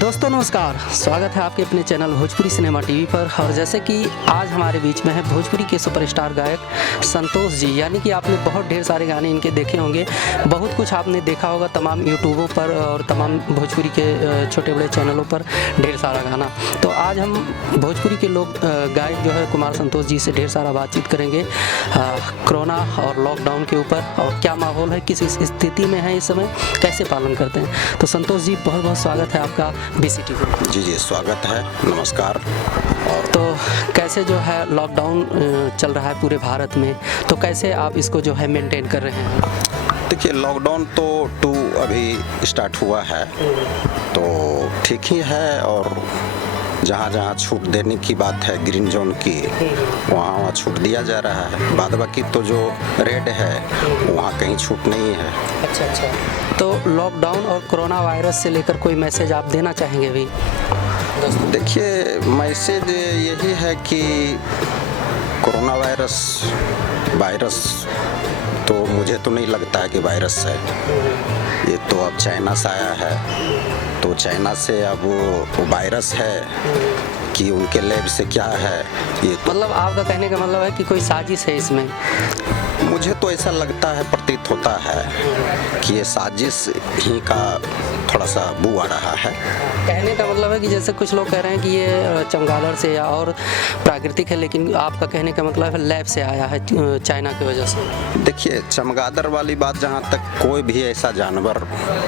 दोस्तों नमस्कार, स्वागत है आपके अपने चैनल भोजपुरी सिनेमा टीवी पर। और जैसे कि आज हमारे बीच में है भोजपुरी के सुपरस्टार गायक संतोष जी। यानी कि आपने बहुत ढेर सारे गाने इनके देखे होंगे, बहुत कुछ आपने देखा होगा तमाम यूट्यूबों पर और तमाम भोजपुरी के छोटे बड़े चैनलों पर ढेर सारा गाना। तो आज हम भोजपुरी के लोग गायक जो है कुमार संतोष जी से ढेर सारा बातचीत करेंगे कोरोना और लॉकडाउन के ऊपर, और क्या माहौल है, किस स्थिति में है इस समय, कैसे पालन करते हैं। तो संतोष जी बहुत बहुत स्वागत है आपका BCT को। जी स्वागत है, नमस्कार। और तो कैसे जो है लॉकडाउन चल रहा है पूरे भारत में, तो कैसे आप इसको जो है मेंटेन कर रहे हैं? देखिए लॉकडाउन तो 2 अभी स्टार्ट हुआ है, तो ठीक ही है। और जहाँ जहाँ छूट देने की बात है ग्रीन जोन की, वहाँ छूट दिया जा रहा है। बाद बाकी तो जो रेड है वहाँ कहीं छूट नहीं है। अच्छा। तो लॉकडाउन और कोरोना वायरस से लेकर कोई मैसेज आप देना चाहेंगे भी? देखिए मैसेज यही है कि कोरोना वायरस तो मुझे तो नहीं लगता है कि वायरस है। ये तो अब चाइना से आया है, तो चाइना से अब वो वायरस है कि उनके लैब से क्या है ये तो मतलब आपका कहने का मतलब है कि कोई साजिश है इसमें? मुझे तो ऐसा लगता है, प्रतीत होता है कि ये साजिश ही का थोड़ा सा बू आ रहा है। कहने का मतलब है कि जैसे कुछ लोग कह रहे हैं कि ये चमगादड़ से या और प्राकृतिक है, लेकिन आपका कहने का मतलब है लैब से आया है चाइना की वजह से। देखिए चमगादड़ वाली बात, जहाँ तक कोई भी ऐसा जानवर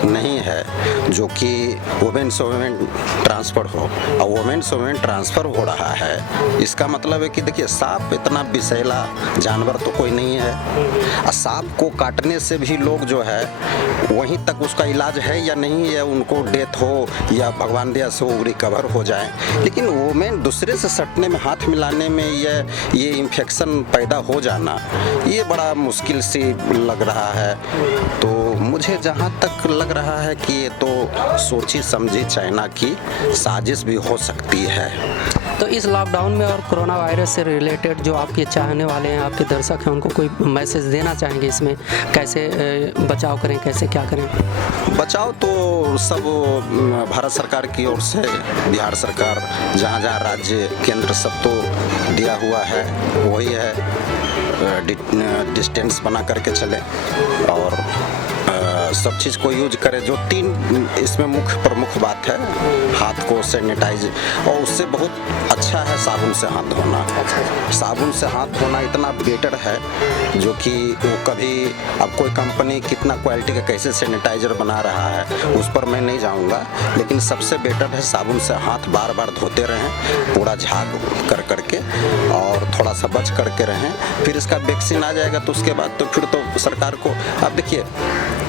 नहीं है जो कि वुमेन से वुमेन ट्रांसफ़र हो, और वुमेन से वुमेन ट्रांसफ़र हो रहा है, इसका मतलब है कि देखिए सांप इतना विषैला जानवर तो कोई नहीं है। और सांप को काटने से भी लोग जो है वहीं तक उसका इलाज है या नहीं, या उनको डेथ हो या भगवान दया से वो रिकवर हो जाए। लेकिन वुमेन दूसरे से सटने में, हाथ मिलाने में ये इन्फेक्शन पैदा हो जाना, ये बड़ा मुश्किल सी लग रहा है। तो मुझे जहाँ तक लग रहा है कि ये तो सोची समझी चाइना की साजिश भी हो सकती है। तो इस लॉकडाउन में और कोरोना वायरस से रिलेटेड जो आपके चाहने वाले हैं, आपके दर्शक हैं, उनको कोई मैसेज देना चाहेंगे इसमें, कैसे बचाव करें, कैसे क्या करें? बचाव तो सब भारत सरकार की ओर से, बिहार सरकार, जहाँ जहाँ राज्य केंद्र सब तो दिया हुआ है, वही है डिस्टेंस बना करके चले और सब चीज़ को यूज करें। जो 3 इसमें मुख्य प्रमुख बात है, हाथ को सैनिटाइज, और उससे बहुत अच्छा है साबुन से हाथ धोना। साबुन से हाथ धोना इतना बेटर है जो कि वो कभी, अब कोई कंपनी कितना क्वालिटी का कैसे सैनिटाइजर बना रहा है उस पर मैं नहीं जाऊंगा, लेकिन सबसे बेटर है साबुन से हाथ बार बार धोते रहें, पूरा झाग कर करके, और थोड़ा सा बच करके रहें। फिर इसका वैक्सीन आ जाएगा तो उसके बाद तो फिर तो सरकार को, अब देखिए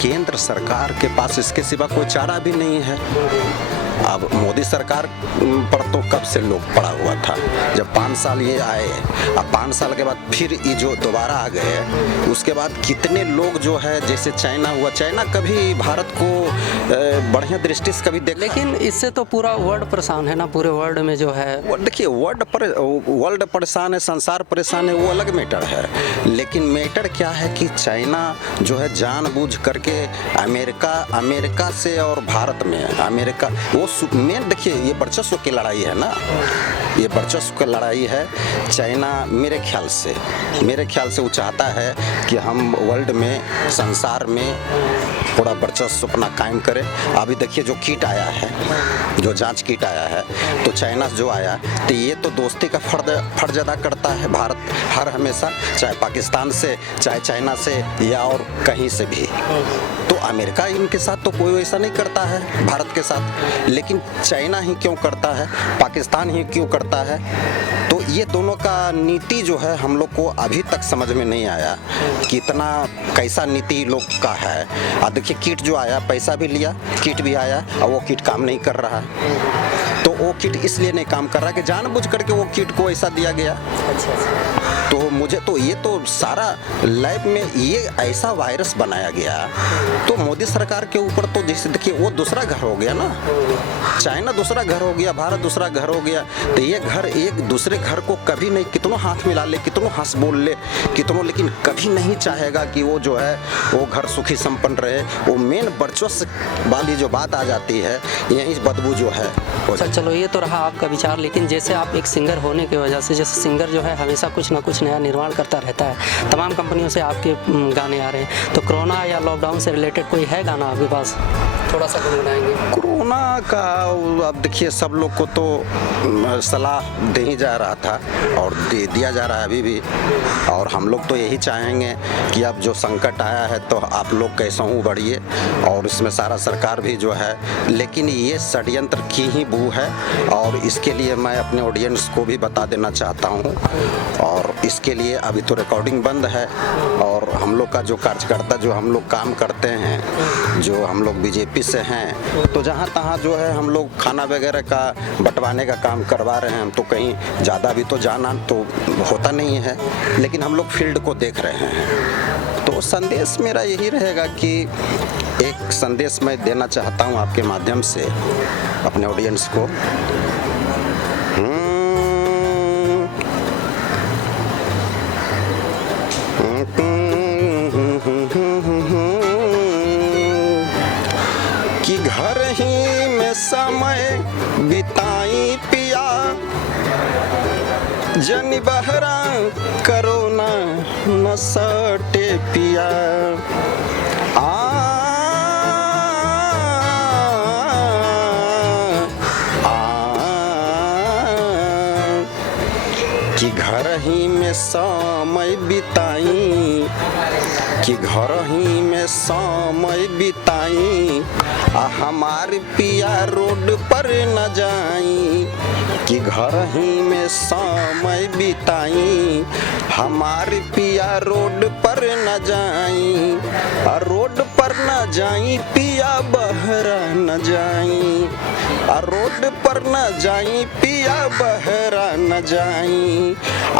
केंद्र सरकार के पास इसके सिवा कोई चारा भी नहीं है। अब मोदी सरकार पर तो कब से लोग पड़ा हुआ था, जब 5 साल ये आए, अब 5 साल के बाद फिर ये जो दोबारा आ गए, उसके बाद कितने लोग जो है, जैसे चाइना हुआ, चाइना कभी भारत को बढ़िया दृष्टि से कभी देख, लेकिन इससे तो पूरा वर्ल्ड परेशान है ना, पूरे वर्ल्ड में जो है। देखिए वर्ल्ड परेशान है, संसार परेशान है, वो अलग मैटर है। लेकिन मैटर क्या है कि चाइना जो है जानबूझ करके अमेरिका से और भारत में, अमेरिका वो मेन, देखिए ये वर्चस्व की लड़ाई है ना, ये वर्चस्व की लड़ाई है। चाइना मेरे ख्याल से वो चाहता है कि हम वर्ल्ड में, संसार में पूरा वर्चस्व अपना कायम करें। अभी देखिए जो किट आया है, जो जांच किट आया है, तो चाइना से जो आया, तो ये तो दोस्ती का फर्ज अदा करता है भारत हर हमेशा, चाहे पाकिस्तान से, चाहे चाइना से, या और कहीं से भी। तो अमेरिका इनके साथ तो कोई ऐसा नहीं करता है भारत के साथ, लेकिन चाइना ही क्यों करता है, पाकिस्तान ही क्यों करता है? तो ये दोनों का नीति जो है हम लोग को अभी तक समझ में नहीं आया कि इतना कैसा नीति लोग का है। देखिए किट जो आया, पैसा भी लिया, किट भी आया, और वो किट काम नहीं कर रहा है। तो वो किट इसलिए नहीं काम कर रहा कि जानबूझ करके वो किट को ऐसा दिया गया। तो मुझे तो ये तो सारा लैब में ये ऐसा वायरस बनाया गया, तो मोदी सरकार के ऊपर तो जैसे देखिए वो दूसरा घर हो गया ना, चाइना दूसरा घर हो गया, भारत दूसरा घर हो गया। तो ये घर एक दूसरे घर को कभी नहीं, कितनों हाथ मिला ले, कितनों हंस बोल ले, कितनों, लेकिन कभी नहीं चाहेगा कि वो जो है वो घर सुखी संपन्न रहे। वो मेन वर्चस्व वाली जो बात आ जाती है, यही बदबू जो है। सर चलो ये तो रहा आपका विचार, लेकिन जैसे आप एक सिंगर होने की वजह से, जैसे सिंगर जो है हमेशा कुछ ना कुछ नया निर्माण करता रहता है, तमाम कंपनियों से आपके गाने आ रहे हैं, तो कोरोना या लॉकडाउन से रिलेटेड कोई है गाना आपके पास? थोड़ा सा गुनगुनाएंगे। कोरोना का अब देखिए सब लोग को तो सलाह दे ही जा रहा था और दिया जा रहा है अभी भी, और हम लोग तो यही चाहेंगे कि अब जो संकट आया है तो आप लोग कैसा हूँ बढ़िए, और इसमें सारा सरकार भी जो है, लेकिन ये षड्यंत्र की ही बू है, और इसके लिए मैं अपने ऑडियंस को भी बता देना चाहता हूँ। और इसके लिए अभी तो रिकॉर्डिंग बंद है, और हम लोग का जो कार्यकर्ता जो हम लोग काम करते हैं, जो हम लोग बीजेपी से हैं, तो जहाँ तहाँ जो है हम लोग खाना वगैरह का बंटवाने का काम करवा रहे हैं। हम तो कहीं ज़्यादा भी तो जाना तो होता नहीं है, लेकिन हम लोग फील्ड को देख रहे हैं। तो संदेश मेरा यही रहेगा कि एक संदेश मैं देना चाहता हूँ आपके माध्यम से अपने ऑडियंस को। कि घर ही में समय बिताई पिया, जन बहरा करोना न सटे पिया। कि घर ही में समय बिताई, कि घर ही में समय बिताई, हमारे पिया रोड पर न जाई। कि घर ही में समय बिताई, हमारे पिया रोड पर न जाई, रोड पर न जाई पिया बहरा न जाई, रोड पर न जाई पिया बहरा न जाई,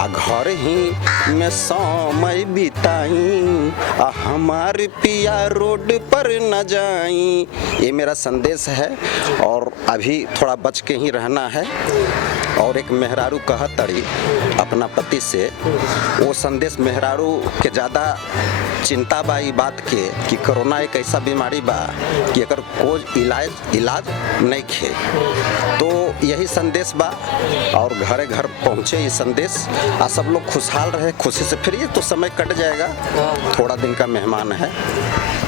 घर ही में समय बिताई, हमारे पिया रोड पर न जाई। ये मेरा संदेश है, और अभी थोड़ा बच के ही रहना है। और एक मेहरारू कहत तड़ी अपना पति से, वो संदेश मेहरारू के ज़्यादा चिंता बा ई बात के कि कोरोना एक ऐसा बीमारी बा कि अगर कोई इलाज नहीं खे। तो यही संदेश बा, और घरे घर पहुँचे ये संदेश, आ सब लोग खुशहाल रहे, खुशी से। फिर ये तो समय कट जाएगा, थोड़ा दिन का मेहमान है।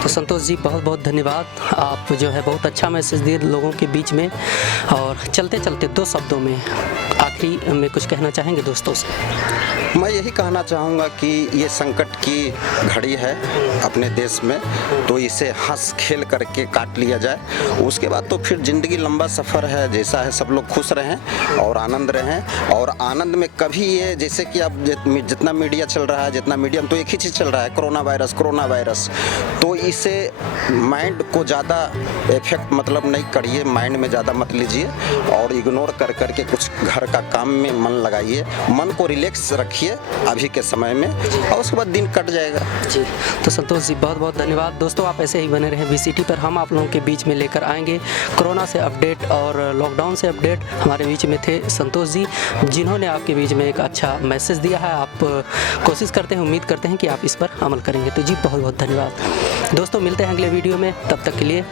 तो संतोष जी बहुत बहुत धन्यवाद, आप जो है बहुत अच्छा मैसेज दिए लोगों के बीच में। और चलते चलते 2 शब्दों में आखिरी में कुछ कहना चाहेंगे दोस्तों से? मैं यही कहना चाहूँगा कि ये संकट की घड़ी है अपने देश में, तो इसे हंस खेल करके काट लिया जाए। उसके बाद तो फिर ज़िंदगी लंबा सफ़र है, जैसा है सब लोग खुश रहें और आनंद रहें। और आनंद में कभी ये, जैसे कि अब जितना मीडिया चल रहा है, जितना मीडियम, तो एक ही चीज़ चल रहा है, कोरोना वायरस। तो इसे माइंड को ज़्यादा इफेक्ट मतलब नहीं करिए, माइंड में ज़्यादा मत लीजिए, और इग्नोर कर करके कुछ घर का काम में मन लगाइए, मन को रिलैक्स रखिए अभी के समय में, और उसके बाद दिन कट जाएगा। जी तो संतोष जी बहुत बहुत धन्यवाद। दोस्तों आप ऐसे ही बने रहें VCT पर, हम आप लोगों के बीच में लेकर आएंगे कोरोना से अपडेट और लॉकडाउन से अपडेट। हमारे बीच में थे संतोष जी, जिन्होंने आपके बीच में एक अच्छा मैसेज दिया है। आप कोशिश करते हैं, उम्मीद करते हैं कि आप इस पर अमल करेंगे। तो जी बहुत बहुत धन्यवाद दोस्तों, मिलते हैं अगले वीडियो में, तब तक के लिए